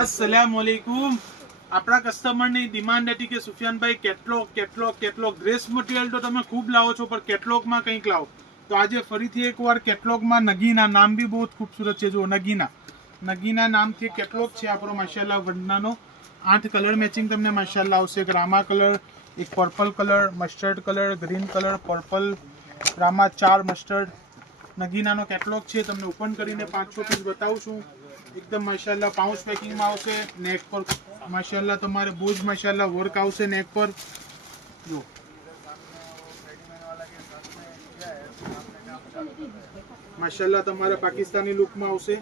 अस्सलामुअलैकुम। આપણા કસ્ટમરની ડિમાન્ડ હતી કે સુફિયાનભાઈ કેટલોગ ડ્રેસ મટીરિયલ તો તમે ખૂબ લાવો છો, પણ કેટલોગમાં કંઈક લાવો. તો આજે ફરીથી એકવાર કેટલોગમાં નગીના નામ બી બહુ ખૂબસૂરત છે. જો નગીના નામથી કેટલોગ છે આપણો માશાલ્લાહ વંદનાનો. 8 કલર મેચિંગ તમને માશાલ્લાહ આવશે. એક રામા કલર, એક purple colour, mustard colour, green colour, purple, રામા 4 મસ્ટર્ડ. નગીનાનો કેટલોગ છે. તમને ઓપન કરીને 5-6 પીસ બતાવું છું. એકદમ માશાલ્લાહ પાઉચ પેકિંગમાં આવશે. નેક પર માશાલ્લાહ તમારે બહુ જ માશાલ્લાહ વર્ક આવશે નેક પર. જો માશાલ્લાહ તમારે પાકિસ્તાની લુકમાં આવશે.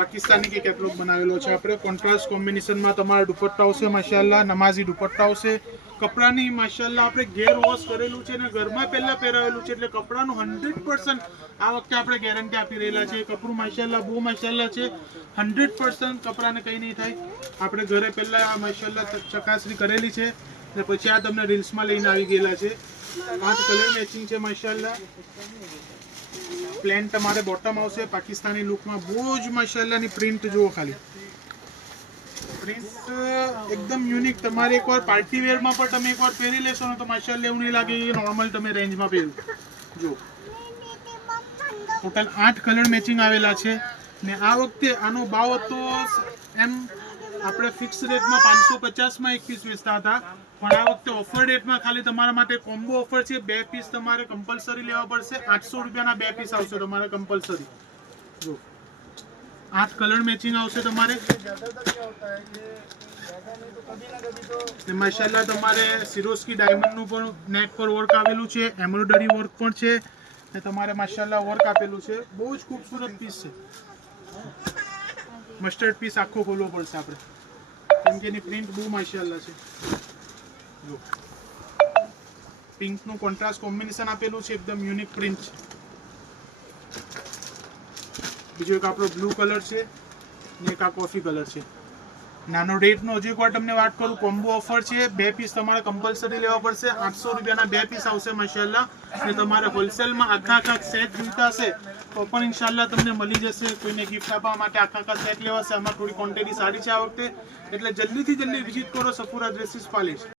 પાકિસ્તાની કે કેટલોગ બનાવેલો છે આપણે. કોન્ટ્રાસ્ટ કોમ્બિનેશનમાં તમારે દુપટ્ટા આવશે માશાલ્લાહ. નમાઝી દુપટ્ટા આવશે. કપડાની માશાલ્લાહ આપણે ગેર વોશ કરેલું છે ને ઘરમાં પહેલા પહેરાવેલું છે, એટલે કપડાનું 100% આ વખતે આપણે ગેરંટી આપી રહેલા છે. કપડું માશાલ્લાહ બહુ માશાલ્લાહ છે. 100% કપડાને કંઈ નહીં થાય. આપણે ઘરે પહેલા માશાલ્લાહ ચકાસણી કરેલી છે ને પછી આ તમને રીલ્સમાં લઈને આવી ગયેલા છે. 8 કલર મેચિંગ છે માશાલ્લાહ. પ્લેન તમારે બોટમ આવશે પાકિસ્તાની લુકમાં. બહુ જ માશાલ્લાહની પ્રિન્ટ જુઓ ખાલી. પ્રિન્ટ એકદમ યુનિક. તમારે એકવાર પાર્ટી વેરમાં પણ તમે એકવાર પહેરી લેશો ને તો માશાલ્લાહ એવું નહીં લાગે એ નોર્મલ તમે રેન્જમાં પહેર્યું. જો ટોટલ 8 કલર મેચિંગ આવેલા છે ને આ વખતે આનો ભાવ હતો એમ આપણે ફિક્સ રેટમાં 550માં એક પીસ વેચતા હતા, પણ આ વખતે ઓફર રેટમાં ખાલી તમારા માટે કોમ્બો ઓફર છે. 2 પીસ તમારે કમ્પલસરી લેવા પડશે. 800 રૂપિયાના 2 પીસ આવશે તમારે કમ્પલસરી. જો 8 કલર મેચિંગ આવશે તમારે. માશાલ્લાહ તમારે સિરોસ્કી ડાયમંડનું પણ નેક પર વર્ક આવેલું છે. એમ્બ્રોઇડરી વર્ક પણ છે ને તમારે માશાલ્લાહ વર્ક આપેલું છે. બહુ જ ખૂબસૂરત પીસ છે. મસ્ટર્ડ પીસ આખો ખોલવો પડશે આપણે, કેમ કે એની પ્રિન્ટ બહુ માશાલ્લાહ છે. જો પિંકનું કોન્ટ્રાસ્ટ કોમ્બિનેશન આપેલું છે. એકદમ યુનિક પ્રિન્ટ છે. બીજો એક આપણો બ્લુ કલર છે ને એક આ કોફી કલર છે. નાનો રેટનો હજુ એકવાર તમને વાત કરું, કોમ્બો ઓફર છે. 2 પીસ તમારે કમ્પલસરી લેવા પડશે. 800 રૂપિયાના 2 પીસ આવશે માશાલ્લાહ. અને તમારે હોલસેલમાં આખા સેટ જોઈતા હશે તો પણ ઇન્શાલ્લાહ તમને મળી જશે. કોઈને ગિફ્ટ આપવા માટે આખા સેટ લેવાશે. આમાં થોડી ક્વોન્ટિટી સારી છે આ વખતે, એટલે જલ્દીથી જલ્દી વિઝિટ કરો સફુરા ડ્રેસીસ પાલિશ.